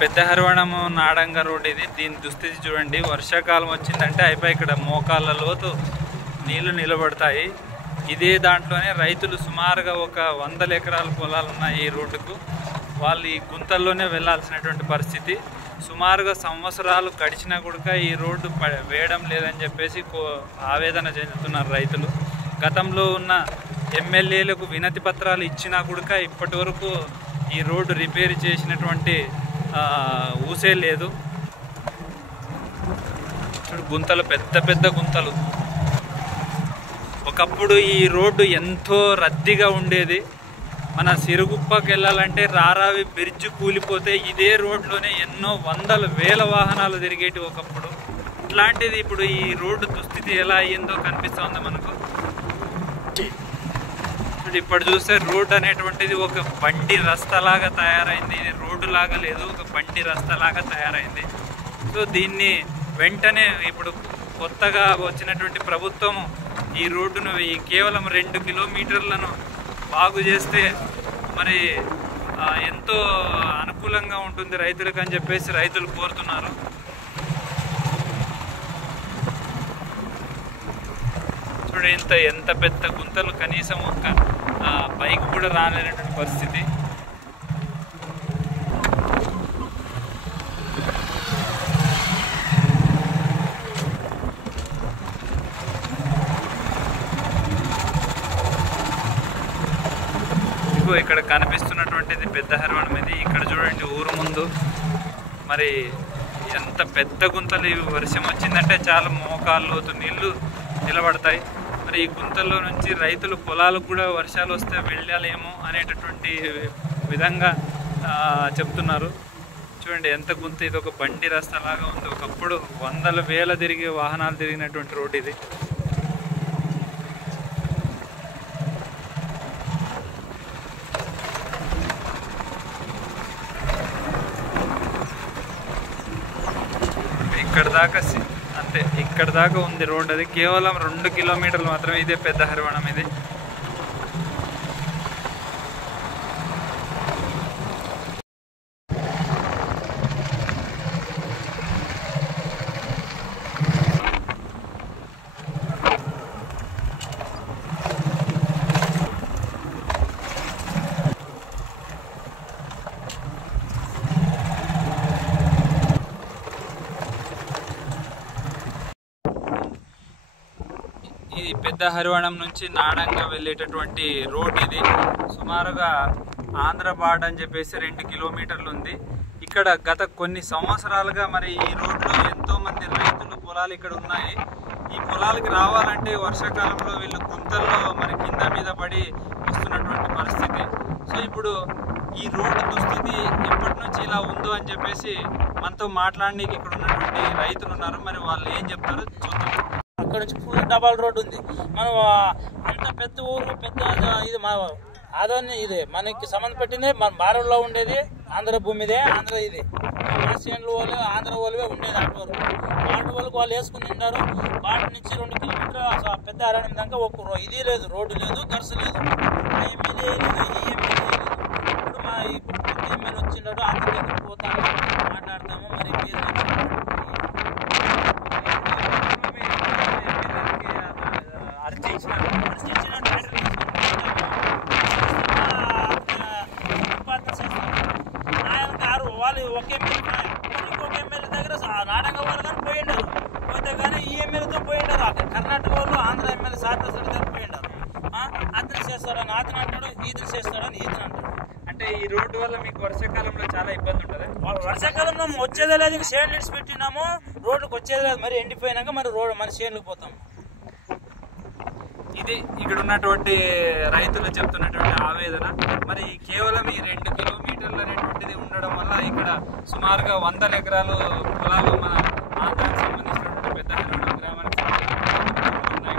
పెద్ద హరివణము నాడంగ రోడ్ ఇది. దీని దుస్థితి చూడండి. వర్షాకాలం వచ్చిందంటే అయిపోయి ఇక్కడ మోకాళ్ళ లోతు నీళ్లు నిలబడతాయి. ఇదే దాంట్లోనే రైతులు సుమారుగా ఒక 100 ఎకరాల పొలాలు ఉన్నాయి ఈ రోడ్డుకు. వాళ్ళు ఈ గుంతల్లోనే వెళ్ళాల్సినటువంటి పరిస్థితి. సుమారుగా సంవత్సరాలు గడిచినా కూడా ఈ రోడ్డు వేయడం లేదని చెప్పేసి ఆవేదన చెందుతున్నారు రైతులు. గతంలో ఉన్న ఎమ్మెల్యేలకు వినతి పత్రాలు ఇచ్చినా కూడా ఇప్పటి వరకు ఈ రోడ్డు రిపేర్ చేసినటువంటి ఊసే లేదు. గుంతలు పెద్ద పెద్ద గుంతలు. ఒకప్పుడు ఈ రోడ్డు ఎంతో రద్దీగా ఉండేది. మన సిరుగుప్పకి వెళ్ళాలంటే రారావి బ్రిడ్జ్ కూలిపోతే ఇదే రోడ్లోనే ఎన్నో వందల వేల వాహనాలు తిరిగేటి ఒకప్పుడు. ఇట్లాంటిది ఇప్పుడు ఈ రోడ్డు దుస్థితి ఎలా అయ్యిందో కనిపిస్తుంది మనకు. ఇప్పుడు చూస్తే రోడ్ అనేటువంటిది ఒక బండి రస్తలాగా తయారైంది. ఇది రోడ్డు లాగా లేదు, ఒక బండి రస్తలాగా తయారైంది. సో దీన్ని వెంటనే ఇప్పుడు కొత్తగా వచ్చినటువంటి ప్రభుత్వం ఈ రోడ్డును కేవలం 2 కిలోమీటర్లను బాగు చేస్తే మరి ఎంతో అనుకూలంగా ఉంటుంది రైతులకు అని చెప్పేసి రైతులు కోరుతున్నారు. చూడండి ఎంత పెద్ద గుంతలు, కనీసం ఒక బైక్ కూడా రాలేనటువంటి పరిస్థితి. ఇక్కడ కనిపిస్తున్నటువంటిది పెద్ద హరివణం ఇది. ఇక్కడ చూడండి ఊరు ముందు మరి ఎంత పెద్ద గుంతలు. వర్షం వచ్చిందంటే చాలా మోకాళ్ళు నీళ్లు నిలబడతాయి. మరి ఈ గుంతల్లో నుంచి రైతులు పొలాలకు కూడా వర్షాలు వస్తే వెళ్ళలేము అనేటటువంటి విధంగా చెప్తున్నారు. చూడండి ఎంత గుంత. ఇది ఒక బండి రస్తలాగా ఉంది. ఒకప్పుడు వందల వేల తిరిగే వాహనాలు తిరిగినటువంటి రోడ్డు ఇది. ఇక్కడ దాకా అంతే, ఇక్కడ దాకా ఉంది రోడ్. అది కేవలం 2 కిలోమీటర్లు మాత్రమే. ఇదే పెద్ద హరివణం ఇది. ఇది పెద్ద హరివణం నుంచి నాడంగా వెళ్ళేటటువంటి రోడ్ ఇది. సుమారుగా ఆంధ్రబాడ్ అని చెప్పేసి 2 కిలోమీటర్లు ఉంది. ఇక్కడ గత కొన్ని సంవత్సరాలుగా మరి ఈ రోడ్లో ఎంతోమంది రైతులు పొలాలు ఇక్కడ ఉన్నాయి. ఈ పొలాలకి రావాలంటే వర్షాకాలంలో వీళ్ళు గుంతల్లో మరి కింద మీద పడి వస్తున్నటువంటి పరిస్థితి. సో ఇప్పుడు ఈ రోడ్డు దుస్థితి ఎప్పటి నుంచి ఇలా ఉందో అని చెప్పేసి మనతో మాట్లాడడానికి ఇక్కడ ఉన్నటువంటి రైతులు ఉన్నారు. మరి వాళ్ళు ఏం చెప్తారో చూద్దాం. అక్కడ నుంచి ఫుల్ డబల్ రోడ్ ఉంది. మనం అంత పెద్ద ఊరు, పెద్ద ఇది మా ఆదోని ఇదే మనకి సంబంధం పెట్టింది. మన బారుల్లో ఉండేది ఆంధ్ర భూమిదే, ఆంధ్ర ఇది చేనులు వాళ్ళు ఆంధ్ర వాళ్ళవే ఉండేది. అటు వరకు వాటి వాళ్ళకి వాళ్ళు వేసుకుని తింటారు. వాటి నుంచి 2 కిలోమీటర్లు పెద్ద అరణ్యం దాకా ఒక ఇది లేదు, రోడ్డు లేదు, గర్సు లేదు. ఎమ్మెల్యే లేదు, ఈ ఎమ్మెల్యే లేదు. ఇప్పుడు మా ఇప్పుడు ఎమ్మెల్యే వచ్చిండాడు, ఆంధ్ర దగ్గరికి పోతాము, మాట్లాడతాము. మరి వాళ్ళు ఒక ఎమ్మెల్యే దగ్గర నాడంగా వాళ్ళు కానీ పోయిండారు. పోతే కానీ ఈ ఎమ్మెల్యేతో పోయిండారు. అక్కడ కర్ణాటక వాళ్ళు ఆంధ్ర ఎమ్మెల్యే సాధ్యత దగ్గర పోయిండారు. అతను చేస్తాడని అతను అంటాడు, ఈతను చేస్తాడని ఈతను అంటాడు. అంటే ఈ రోడ్డు వల్ల మీకు వర్షాకాలంలో చాలా ఇబ్బంది ఉంటుంది. వర్షాకాలంలో వచ్చేదే లేదు. షేన్ లిట్స్ పెట్టినాము, రోడ్డుకి వచ్చేది లేదు. మరి ఎండిపోయినాక మరి రోడ్డు మన షేన్లకు పోతాం. ఇది ఇక్కడ ఉన్నటువంటి రైతులు చెప్తున్నటువంటి ఆవేదన. మరి కేవలం ఈ 2 కిలోమీటర్లు అనేటువంటిది ఉండడం వల్ల ఇక్కడ సుమారుగా 100 ఎకరాలు పొలాలు మన ఆంధ్రాకి సంబంధించినటువంటి పెద్ద హరివణం గ్రామానికి ఉన్నాయి.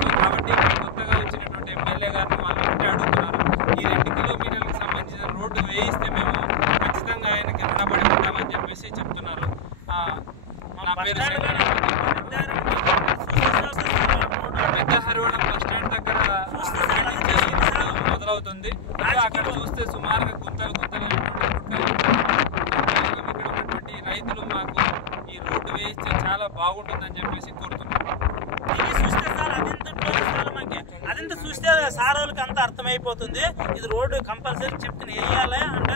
సో కాబట్టి ఇక్కడ కొత్తగా వచ్చినటువంటి ఎమ్మెల్యే గారిని వాళ్ళు ఒకటే అడుగుతున్నారు, ఈ 2 కిలోమీటర్లకు సంబంధించిన రోడ్డు వేయిస్తే మేము ఖచ్చితంగా ఆయనకి రుణపడి ఉంటామని చెప్పేసి చెప్తున్నారు. నా పేరు పెద్ద హరివణం బస్ స్టాండ్ దగ్గర మొదలవుతుంది. అక్కడ చూస్తే సుమారుగా గుంతలు ఈ రోడ్డు వేస్తే చాలా బాగుంటుందని చెప్పేసి కోరుతున్నాను. ఇది చూస్తే సార్ అదంతా చూస్తే సార్ వాళ్ళకి అంత అర్థమైపోతుంది. ఇది రోడ్డు కంపల్సరీ చెప్తే వేయాలి అంటే